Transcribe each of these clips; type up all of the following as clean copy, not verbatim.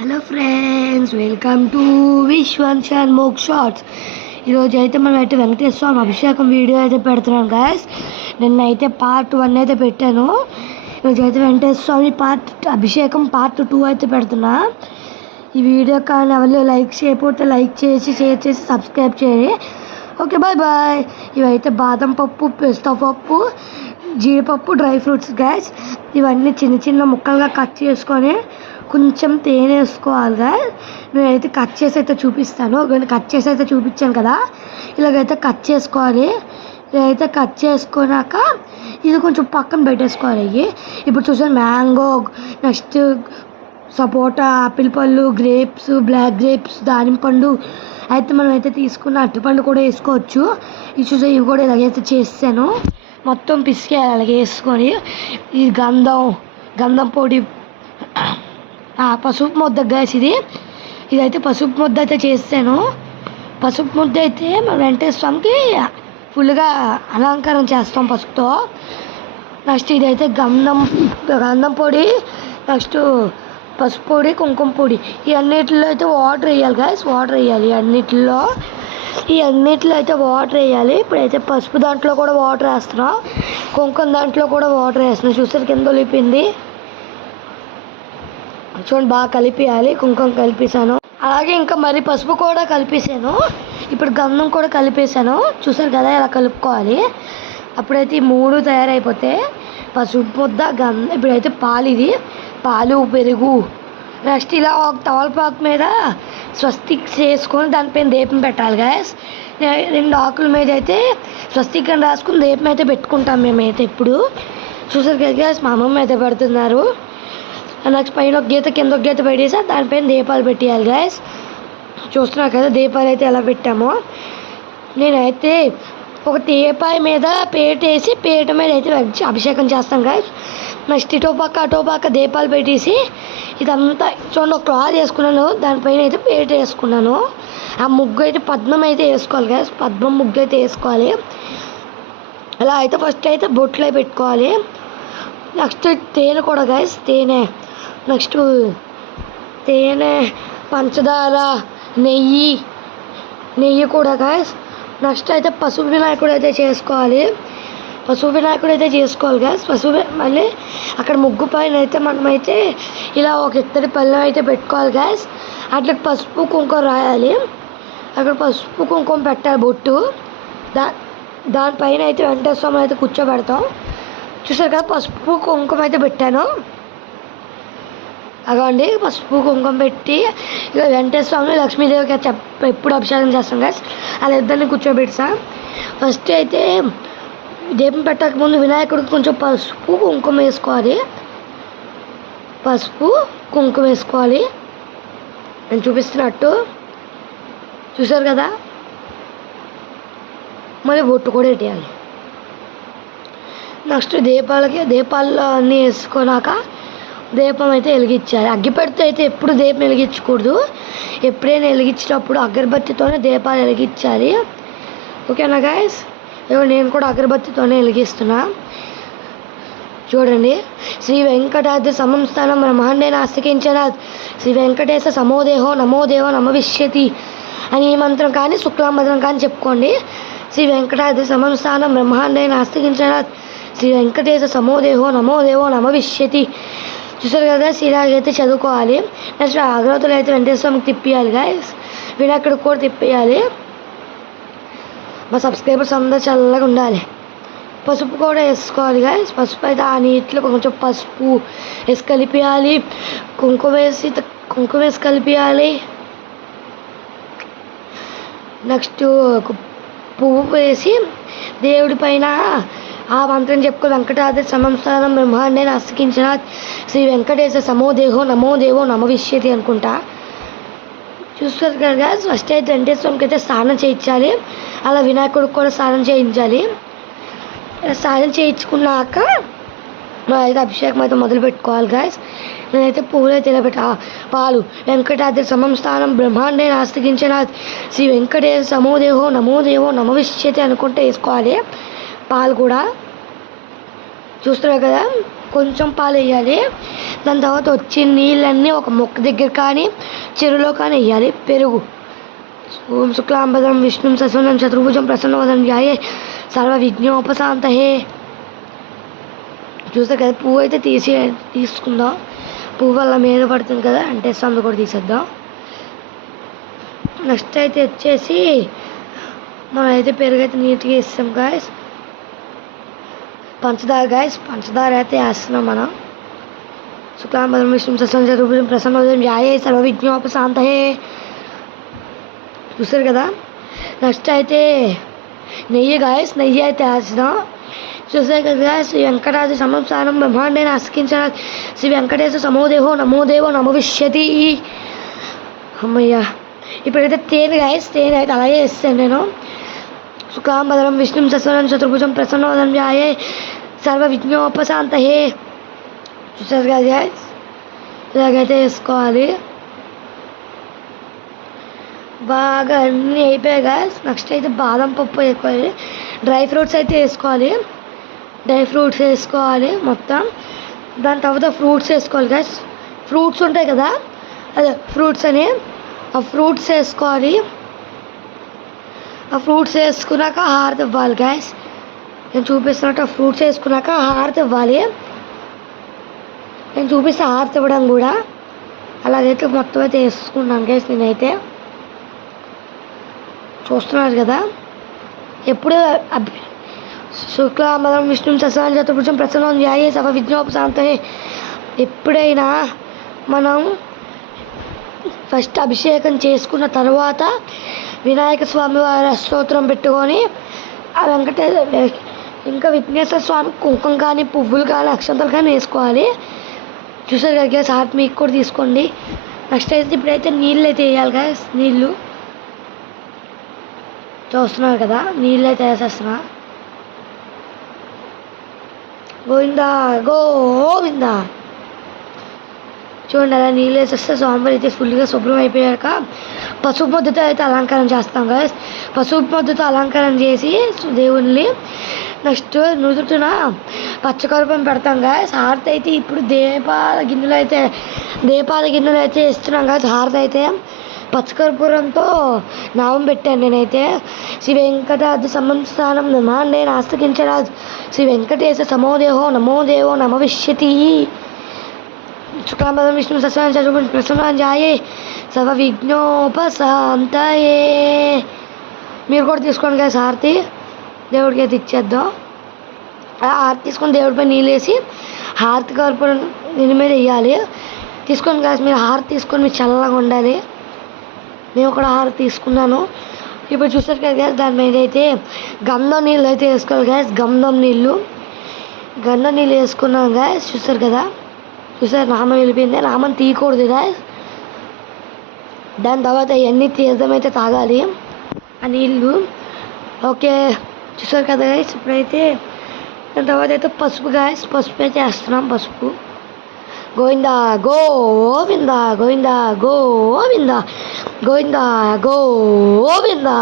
Hello friends, welcome to Vishwanth Shanmukh shorts. ఈరోజు అయితే మనం అయితే వెంకటేశ్వర స్వామి అభిషేకం వీడియో అయితే పెడుతున్నాం గాయస్. నిన్నైతే పార్ట్ 1 అయితే పెట్టాను. ఈరోజు అయితే వెంకటేశ్వర స్వామి అభిషేకం పార్ట్ 2 అయితే పెడుతున్నా. ఈ వీడియో కానీ ఎవరు లైక్ చేయకపోతే లైక్ చేసి షేర్ చేసి సబ్స్క్రైబ్ చేయండి. Okay, bye bye. ఇవైతే బాదం పప్పు, పిస్తా పప్పు, జీడిపప్పు, డ్రై ఫ్రూట్స్ గ్యాస్. ఇవన్నీ చిన్న చిన్న ముక్కలుగా కట్ చేసుకొని కొంచెం తేనె వేసుకోవాలి గాయస్. నేనైతే కట్ చేసి అయితే చూపిస్తాను. కట్ చేసి అయితే చూపించాను కదా, ఇలాగైతే కట్ చేసుకోవాలి. ఇదైతే కట్ చేసుకున్నాక ఇది కొంచెం పక్కన పెట్టేసుకోవాలి. ఇప్పుడు చూసాను మ్యాంగో, నెక్స్ట్ సపోటా, ఆపిల్ పళ్ళు, గ్రేప్స్, బ్లాక్ గ్రేప్స్, దానిమ్మ పండు అయితే మనం అయితే తీసుకున్న అరటిపండు కూడా వేసుకోవచ్చు. ఇది చూసా, ఇవి కూడా ఇలాగైతే చేస్తాను. మొత్తం పిసికేయాలి అలాగే వేసుకొని. ఈ గంధం పొడి, పసుపు ముద్ద గ్యాస్. ఇదైతే పసుపు ముద్ద అయితే చేస్తాను. పసుపు ముద్ద అయితే మన వెంకటేశ్వర స్వామికి ఫుల్గా అలంకారం చేస్తాం పసుపుతో. నెక్స్ట్ ఇదైతే గంధం పొడి, నెక్స్ట్ పసుపు పొడి, కుంకుమ పొడి. ఈ అన్నిటిలో అయితే వాటర్ వేయాలి గాయస్. వాటర్ వేయాలి ఈ అన్నిటిలో అయితే వాటర్ వేయాలి. ఇప్పుడైతే పసుపు దాంట్లో కూడా వాటర్ వేస్తున్నాం, కుంకుమ దాంట్లో కూడా వాటర్ వేస్తున్నాం. చూసారు కింద ఒలిపింది చూడండి, బాగా కలిపేయాలి. కుంకుమ కలిపేసాను, అలాగే ఇంకా మరి పసుపు కూడా కలిపేసాను. ఇప్పుడు గంధం కూడా కలిపేసాను. చూసారు కదా ఇలా కలుపుకోవాలి. అప్పుడైతే ఈ 3 తయారైపోతే పసుపు ముద్ద, గంధం. ఇప్పుడైతే పాలు, పెరుగు. నెక్స్ట్ ఇలా ఒక తమలపాకు మీద స్వస్తిక్ చేసుకొని దానిపైన దీపం పెట్టాలి గాయస్. 2 ఆకుల మీద అయితే స్వస్తిక్ అని రాసుకుని దీపం అయితే పెట్టుకుంటాం మేమైతే ఎప్పుడు. చూసారు కదా గాయస్, మా అమ్మమ్మ అయితే పెడుతున్నారు. నెక్స్ట్ పైన ఒక గీత, కింద ఒక గీత పెట్టేసి దానిపైన దీపాలు పెట్టేయాలి గాయస్. చూస్తున్నారు కదా దీపాలు అయితే ఎలా పెట్టామో. నేనైతే ఒక తీపాయ మీద వేసి పీట మీద అయితే అభిషేకం చేస్తాను గాయస్. నెక్స్ట్ అటోపక్క దీపాలు పెట్టేసి ఇదంతా చూడండి ఒక క్లాత్ వేసుకున్నాను, దానిపైన అయితే పీట వేసుకున్నాను. ఆ ముగ్గు అయితే పద్మం అయితే వేసుకోవాలి గాయస్. పద్మం ముగ్గు అయితే వేసుకోవాలి. అలా అయితే ఫస్ట్ అయితే బొట్లు అయి పెట్టుకోవాలి. నెక్స్ట్ తేనె కూడా గాయస్. నెక్స్ట్ తేనె, పంచదార, నెయ్యి కూడా గాయస్. నెక్స్ట్ అయితే పసుపు వినాయకుడు అయితే చేసుకోవాలి గాయస్. మళ్ళీ అక్కడ ముగ్గు పైన అయితే మనమైతే ఇలా ఒక ఇత్తడి పళ్ళెం అయితే పెట్టుకోవాలి గాయస్. అట్లా పసుపు కుంకుమ రాయాలి. అక్కడ పసుపు కుంకుమ పెట్టాలి బొట్టు. దానిపైన అయితే వెంకటేశ్వర స్వామి అయితే కూర్చోబెడతాం. చూసారు కదా పసుపు కుంకుమ అయితే పెట్టాను. అగండి పసుపు కుంకుమ పెట్టి ఇక వెంకటేశ్వర స్వామి, లక్ష్మీదేవికి ఎప్పుడు అభిషేకం చేస్తాం గాయస్. అలా ఇద్దరిని కూర్చోబెడతా. ఫస్ట్ అయితే దీపం పెట్టక ముందు వినాయకుడికి కొంచెం పసుపు కుంకుమ వేసుకోవాలి. నేను చూపిస్తున్నట్టు చూసారు కదా. మళ్ళీ బొట్టు కూడా పెట్టేయాలి. నెక్స్ట్ దీపాల్లో అన్నీ వేసుకున్నాక దీపం అయితే వెలిగించాలి. అగ్గిపెట్టితో అయితే ఎప్పుడు దీపం వెలిగించకూడదు. ఎప్పుడైనా వెలిగించేటప్పుడు అగరబత్తితోనే దీపాలు వెలిగించాలి. ఓకేనా గాయస్. నేను కూడా అగరబత్తితోనే వెలిగిస్తున్నా. చూడండి, శ్రీ వెంకటాద్రి సమం స్థానం బ్రహ్మాండేన ఆస్తికించనాథ్, శ్రీ వెంకటేశ సమోదేహో నమోదేవో నమవిష్యతి అని ఈ మంత్రం కానీ శుక్లాంబరం కానీ చెప్పుకోండి. శ్రీ వెంకటాద్రి సమం స్థానం బ్రహ్మాండేన ఆస్తికించనాథ్, శ్రీ వెంకటేశ సమోదేహో నమోదేవో నమవిష్యతి. చూసారు కదా, ఇలాగైతే చదువుకోవాలి. నెక్స్ట్ అగరవత్తులు అయితే వెంకటేశ్వర స్వామికి తిప్పేయాలి గాయస్. వినాయకుడికి కూడా తిప్పేయాలి. మా సబ్స్క్రైబర్స్ అందరూ చల్లగా ఉండాలి. పసుపు కూడా వేసుకోవాలి గాయస్. పసుపు అయితే ఆ నీటిలో కొంచెం పసుపు వేసి కలిపేయాలి. కుంకుమ వేసి కలిపేయాలి. నెక్స్ట్ పువ్వు వేసి దేవుడి పైన ఆ మంత్రం చెప్పుకో. వెంకటాద్రి సమస్థానం బ్రహ్మాండేన ఆస్తికించిన శ్రీ వెంకటేశ సమోదేహో నమోదేవో నమవిష్యతి అనుకుంటా. చూస్తారు కదా, ఫస్ట్ అయితే వెంకటేశ్వర స్వామికి అయితే స్నానం చేయించాలి. అలా వినాయకుడికి కూడా స్నానం చేయించాలి. స్నానం చేయించుకున్నాక అయితే అభిషేకం అయితే మొదలు పెట్టుకోవాలి గాయస్. నేనైతే పువ్వులు అయితే ఇలా పాలు, వెంకటాద్రి సమం స్థానం బ్రహ్మాండేన ఆస్తికించనాథ్, శ్రీ వెంకటేశ సమోదేహో నమోదేవో నమవిష్యతి అనుకుంటే వేసుకోవాలి. పాలు కూడా చూస్తున్నారు కదా, కొంచెం పాలు వేయాలి. దాని తర్వాత వచ్చే నీళ్ళన్నీ ఒక మొక్క దగ్గర కానీ చెరువులో కానీ వేయాలి. పెరుగు. ఓం శుక్లాంబరం విష్ణుం శశివర్ణం చతుర్భుజం ప్రసన్నవదనం ధ్యాయే సర్వ విఘ్నోపశాంతయే. చూస్తారు కదా, పువ్వు అయితే తీసుకుందాం. పువ్వు వల్ల మీద పడుతుంది కదా, అంటే సందు కూడా తీసేద్దాం. నెక్స్ట్ అయితే వచ్చేసి మనం అయితే పెరుగు అయితే నీట్గా వేస్తాం గాయస్. పంచదార గాయస్, పంచదార అయితే వేస్తున్నాం మనం. శుక్లాంబరం విష్ణుం శశివర్ణం చతుర్భుజం ప్రసన్నవదనం ధ్యాయే సర్వ విఘ్నోపశాంతయే. చూస్తారు కదా, నెక్స్ట్ అయితే నెయ్యి గాయస్, నెయ్యి అయితే వేస్తున్నాం. చూసారు కదా, శ్రీ వెంకటాద్రి సంస్థానం బ్రహ్మాండే అస్కించిన శ్రీ వెంకటేశ్వర సమోదేహో నమోదేవో నమవిష్యతి. అమ్మయ్య. ఇప్పుడైతే తేనె గాయస్, తేనె అయితే అలాగే వేస్తాను నేను. శుక్లాంబరం విష్ణుం శశివర్ణం చతుర్భుజం ప్రసన్నవదనం ధ్యాయే సర్వ విఘ్నోపశాంతయే. చూసారు కదా గాయస్, ఇలాగైతే వేసుకోవాలి. బాగా అన్నీ అయిపోయాయి గాయస్. నెక్స్ట్ అయితే బాదం పప్పు వేసుకోవాలి. డ్రై ఫ్రూట్స్ అయితే వేసుకోవాలి. డ్రై ఫ్రూట్స్ వేసుకోవాలి మొత్తం. దాని తర్వాత ఫ్రూట్స్ వేసుకోవాలి గాయస్. ఫ్రూట్స్ ఉంటాయి కదా, అదే ఫ్రూట్స్ అని, ఆ ఫ్రూట్స్ వేసుకోవాలి. ఆ ఫ్రూట్స్ వేసుకున్నాక హారతి ఇవ్వాలి గాయస్. నేను చూపిస్తున్నట్టు ఆ ఫ్రూట్స్ వేసుకున్నాక హారతి ఇవ్వాలి. నేను చూపిస్తే హారతి ఇవ్వడం కూడా అలాగైతే మొత్తం అయితే వేసుకున్నాను గాయస్. నేనైతే చూస్తున్నారు కదా, ఎప్పుడు శుక్లాంబరం విష్ణుం శశివర్ణం చతుర్భుజం ప్రసన్నవదనం ధ్యాయే సర్వ విఘ్నోపశాంతయే. ఎప్పుడైనా మనం ఫస్ట్ అభిషేకం చేసుకున్న తర్వాత వినాయక స్వామి వారి స్తోత్రం పెట్టుకొని ఆ ఇంకా విఘ్నేశ్వర స్వామి కుంకుమ కానీ పువ్వులు కానీ అక్షంతలు కానీ వేసుకోవాలి. చూసారు కదా గ్యాస్, హార్ట్ మీకు కూడా తీసుకోండి. నెక్స్ట్ అయితే ఇప్పుడైతే నీళ్ళు అయితే వేయాలి గ్యాస్. నీళ్ళు చూస్తున్నారు కదా, నీళ్ళు అయితే వేసేస్తున్నా. గోవిందా గోవిందా. చూడండి, అలా నీళ్ళు వేసేస్తే స్వామివారి అయితే ఫుల్గా శుభ్రం అయిపోయాక పసుపు ముద్దతో అయితే అలంకారం చేస్తాం కదా. పసుపు ముద్దతో అలంకారం చేసి దేవుణ్ణి నెక్స్ట్ నుదుటిన పచ్చకర్పూరం పెడతాం కదా. హారతి అయితే ఇప్పుడు దీపాల గిన్నెలు అయితే ఇస్తున్నాం కదా. హారతి అయితే పచ్చకర్పూరంతో నామం పెట్టాను నేనైతే. శ్రీ వెంకటాద్రి సంస్థానం బ్రహ్మాండే ఆస్తికించిన శ్రీ వెంకటేశ్వర సమోదేహో నమోదేవో నమవిష్యతి. శుక్లాంబరం విష్ణుం శశివర్ణం చతుర్భుజం ప్రసన్నవదనం ధ్యాయే సర్వ విఘ్నోపశాంతయే. మీరు కూడా తీసుకోండి కదా హారతి. దేవుడికి అయితే ఇచ్చేద్దాం. హారతి తీసుకొని దేవుడిపై నీళ్ళు వేసి హారతి కర్పూరం దీని మీద వేయాలి. తీసుకోండి కదా, మీరు హారతి తీసుకొని మీరు చల్లగా ఉండాలి. నేను కూడా హారతి తీసుకున్నాను. ఇప్పుడు చూసారు కదా గ్యాస్, దాని మీద అయితే గంధం నీళ్ళు అయితే వేసుకోవాలి గ్యాస్. గంధం నీళ్ళు వేసుకున్నాం గ్యాస్. చూసారు కదా, నామం వెళ్ళిపోయింది. నామం తీయకూడదు గ్యాస్. దాని తర్వాత ఇవన్నీ తీర్థం అయితే తాగాలి ఆ నీళ్ళు. ఓకే, చూసారు కదా గ్యాస్. ఇప్పుడైతే దాని తర్వాత అయితే పసుపు గ్యాస్. పసుపు అయితే వేస్తున్నాం. పసుపు. గోవిందా గోవిందా గోవిందా గోవిందా గోవిందా గోవిందా.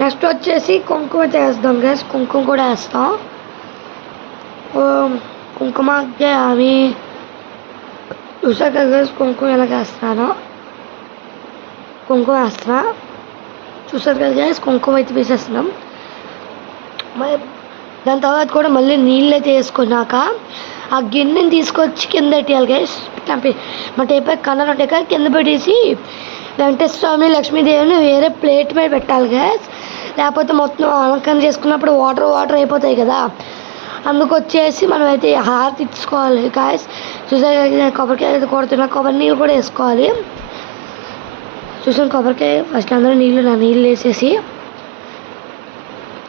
నెక్స్ట్ వచ్చేసి కుంకుమ అయితే వేస్తాం గ్యాస్. కుంకుమ కూడా వేస్తాం. కుంకుమకి అవి చూసాక గ్యాస్, కుంకుమ ఎలా వేస్తున్నాను. కుంకుమ వేస్తున్నా. చూసారు కదా గ్యాస్, కుంకుమ అయితే వేసేస్తున్నాం. దాని తర్వాత కూడా మళ్ళీ నీళ్ళు అయితే వేసుకున్నాక ఆ గిన్నెని తీసుకొచ్చి కింద పెట్టేయాలి గ్యాస్. మన టేపై కన్నర్ ఉంటాయి కదా, కింద పెట్టేసి వెంకటేశ్వర స్వామి లక్ష్మీదేవిని వేరే ప్లేట్ మీద పెట్టాలి గ్యాస్. లేకపోతే మొత్తం అలంకరణ చేసుకున్నప్పుడు వాటర్ అయిపోతాయి కదా. అందుకు వచ్చేసి మనం అయితే హారతి ఇచ్చుకోవాలి గ్యాస్. చూసారు కొబ్బరికాయ అయితే కొడుతున్నా. కొబ్బరి నీళ్ళు కూడా వేసుకోవాలి. చూసాను కొబ్బరికాయ ఫస్ట్ అందరూ నీళ్ళు వేసేసి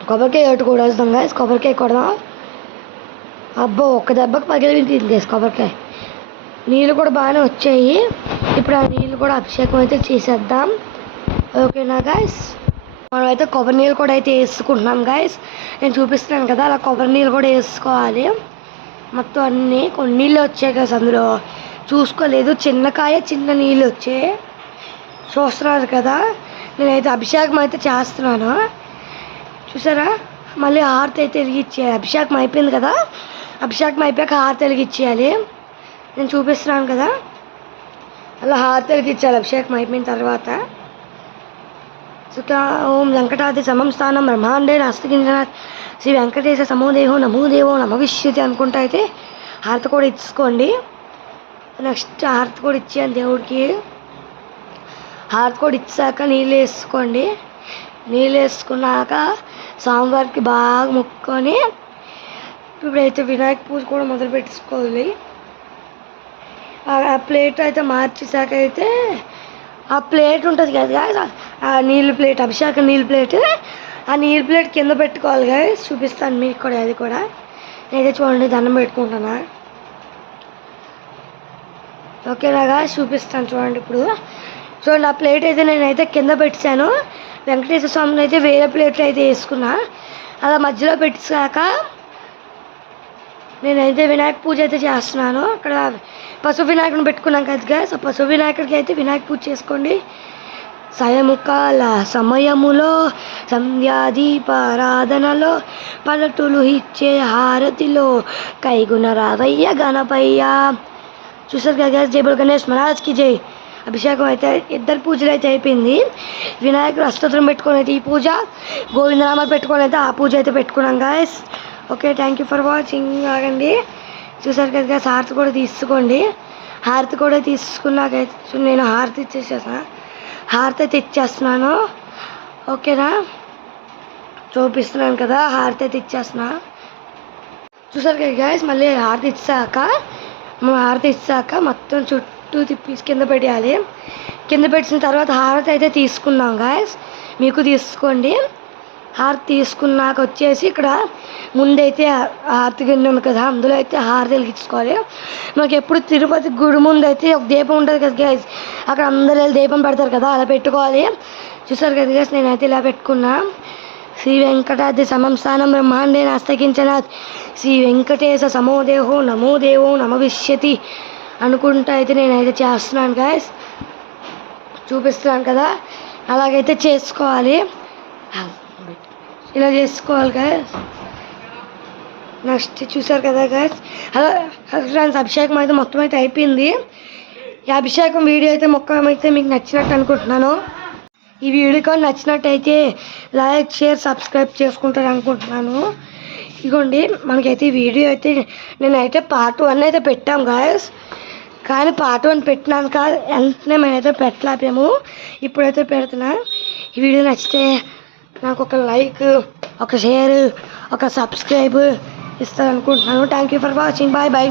కొబ్బరికాయ కూడా వేస్తాం గ్యాస్. కొబ్బరికాయ కొడదాం. అబ్బో, ఒక్క దెబ్బకి పగిలిపోయింది గ్యాస్ కొబ్బరికాయ. నీళ్ళు కూడా బాగానే వచ్చాయి. ఇప్పుడు ఆ నీళ్ళు కూడా అభిషేకం అయితే చేసేద్దాం. ఓకేనా గాయస్. మనమైతే కొబ్బరి నీళ్ళు కూడా అయితే వేసుకుంటున్నాం గాయస్. నేను చూపిస్తున్నాను కదా, అలా కొబ్బరి నీళ్ళు కూడా వేసుకోవాలి. మొత్తం అన్నీ కొన్ని నీళ్ళు వచ్చాయి గాయస్. అందులో చూసుకోలేదు, చిన్న నీళ్ళు వచ్చాయి. చూస్తున్నారు కదా, నేనైతే అభిషేకం అయితే చేస్తున్నాను. చూసారా, మళ్ళీ హారతి అయితే తిరిగి ఇచ్చేయాలి. అభిషేకం అయిపోయింది కదా, అభిషేకం అయిపోయాక హారతి వెలిగించేయాలి. నేను చూపిస్తున్నాను కదా, అలా హారతి వెలిగించాలి అభిషేకం అయిపోయిన తర్వాత. సుఖ ఓం వెంకటాద్రి సమం స్థానం బ్రహ్మాండే నాస్తికించన శ్రీ వెంకటేశ సమోదేహో నమోదేవో నమవిష్యతి అనుకుంటా అయితే హారతి కూడా ఇచ్చుకోండి. నెక్స్ట్ హారతి కూడా ఇచ్చాను దేవుడికి. హారతి కూడా ఇచ్చాక నీళ్ళు వేసుకోండి. నీళ్ళు వేసుకున్నాక స్వామివారికి బాగా మొక్కుకొని ఇప్పుడైతే వినాయక పూజ కూడా మొదలు పెట్టుకోవాలి. ఆ ప్లేట్ అయితే మార్చేసాక అయితే ఆ ప్లేట్ ఉంటుంది కదా, ఆ నీళ్ళ ప్లేట్, అభిషేకం నీళ్ళ ప్లేట్, ఆ నీళ్ళ ప్లేట్ కింద పెట్టుకోవాలి గాయస్. చూపిస్తాను మీకు కూడా, అది కూడా నేనైతే చూడండి దండం పెట్టుకుంటున్నా. ఓకేనా గాయస్, చూపిస్తాను చూడండి. ఇప్పుడు చూడండి, ఆ ప్లేట్ అయితే నేనైతే కింద పెట్టాను. వెంకటేశ్వర స్వామిని అయితే వేరే ప్లేట్లు అయితే వేసుకున్నా. అలా మధ్యలో పెట్టాక నేనైతే వినాయక పూజ అయితే చేస్తున్నాను. అక్కడ పశు వినాయకుడిని పెట్టుకున్నాం కదా గాయస్, ఆ పశు వినాయకుడికి అయితే వినాయక పూజ చేసుకోండి. సాయముకాల సమయములో సంధ్యాదీపారాధనలో పలటులు ఇచ్చే హారతిలో కైగుణ రావయ్య గణపయ్య. చూసారు కదా గాయస్, జై బోలో గణేష్ మహారాజ్కి జై. అభిషేకం అయితే ఇద్దరు పూజలు అయితే అయిపోయింది. వినాయకుడు అష్టోత్తరం పెట్టుకొని అయితే ఈ పూజ, గోవిందనామాలు పెట్టుకొని అయితే ఆ పూజ అయితే పెట్టుకున్నాం guys. Okay, thank you for watching. ఆగండి, చూసారు కదా గాయస్, హారతి కూడా తీసుకోండి. హారతి కూడా తీసుకున్నాకైతే నేను హారతి ఇచ్చేసేసాను. హారతి అయితే ఇచ్చేస్తున్నాను. ఓకేనా, చూపిస్తున్నాను కదా, హారతి అయితే ఇచ్చేస్తున్నా. చూసారు కదా గాయస్, మళ్ళీ హారతి ఇచ్చాక మొత్తం చుట్టూ తిప్పి కింద పెట్టేయాలి. కింద పెట్టిన తర్వాత హారతి అయితే తీసుకున్నాం గాయస్, మీకు తీసుకోండి. హారతి తీసుకున్నాక వచ్చేసి ఇక్కడ ముందైతే హారతి గిన్నె ఉంది కదా, అందులో అయితే హారతి వెలిగించుకోవాలి. మనకి ఎప్పుడు తిరుపతి గుడి ముందు అయితే ఒక దీపం ఉంటుంది కదా గైస్, అక్కడ అందరూ వెళ్ళి దీపం పెడతారు కదా, అలా పెట్టుకోవాలి. చూసారు కదా గైస్, నేనైతే ఇలా పెట్టుకున్నా. శ్రీ వెంకటాద్రి సమం స్థానం బ్రహ్మాండే నాస్తికించన శ్రీ వెంకటేశ సమోదేహో నమోదేవో నమవిష్యతి అనుకుంటా అయితే నేనైతే చేస్తున్నాను గైస్, చూపిస్తున్నాను కదా, అలాగైతే చేసుకోవాలి. ఇలా చేసుకోవాలి గైస్. నెక్స్ట్ చూసారు కదా గైస్, హలో ఫ్రెండ్స్, అభిషేకం అయితే మొత్తం అయితే అయిపోయింది. ఈ అభిషేకం వీడియో అయితే మొత్తం అయితే మీకు నచ్చినట్టు అనుకుంటున్నాను. ఈ వీడియో కానీ నచ్చినట్టయితే లైక్, షేర్, సబ్స్క్రైబ్ చేసుకుంటారు అనుకుంటున్నాను. ఇదిగోండి, మనకైతే ఈ వీడియో అయితే నేనైతే పార్ట్ 1 అయితే పెట్టాం గాయస్, కానీ పార్ట్ 1 పెట్టినాక వెంటనే మేమైతే పెట్టలేపాము. ఇప్పుడైతే పెడుతున్నా. ఈ వీడియో నచ్చితే నాకు ఒక లైక్, ఒక షేర్, ఒక సబ్స్క్రైబ్ ఇస్తారనుకుంటున్నాను. Thank you for watching. Bye bye.